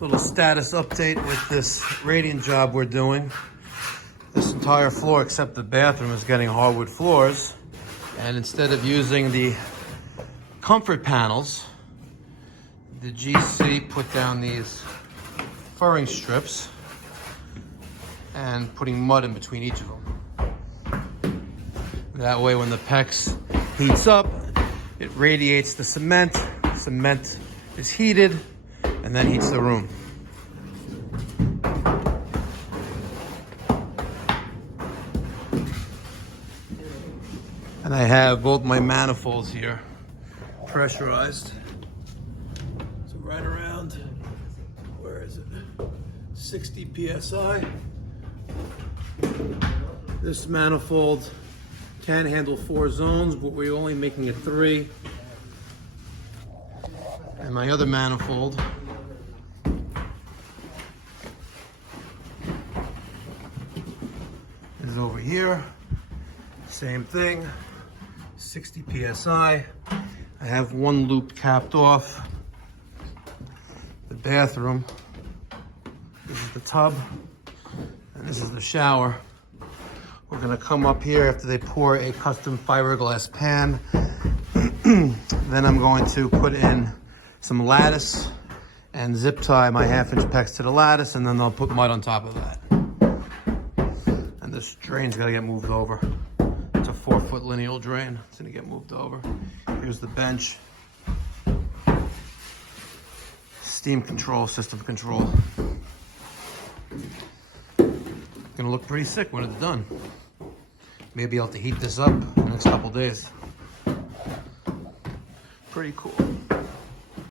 Little status update with this radiant job we're doing. This entire floor except the bathroom is getting hardwood floors. And instead of using the comfort panels, the GC put down these furring strips and putting mud in between each of them. That way when the PEX heats up, it radiates the cement. Cement is heated and then heats the room. And I have both my manifolds here pressurized. So right around, where is it? 60 PSI. This manifold can handle 4 zones, but we're only making it 3. And my other manifold is over here. Same thing, 60 PSI. I have one loop capped off. The bathroom. This is the tub, and this is the shower. We're gonna come up here after they pour a custom fiberglass pan. Then I'm going to put in some lattice and zip tie my 1/2-inch PEX to the lattice, and then I'll put mud on top of that. And this drain's gotta get moved over. It's a 4-foot lineal drain. It's gonna get moved over. Here's the bench. Steam control, system control. Gonna look pretty sick when it's done. Maybe I'll have to heat this up in the next couple days. Pretty cool.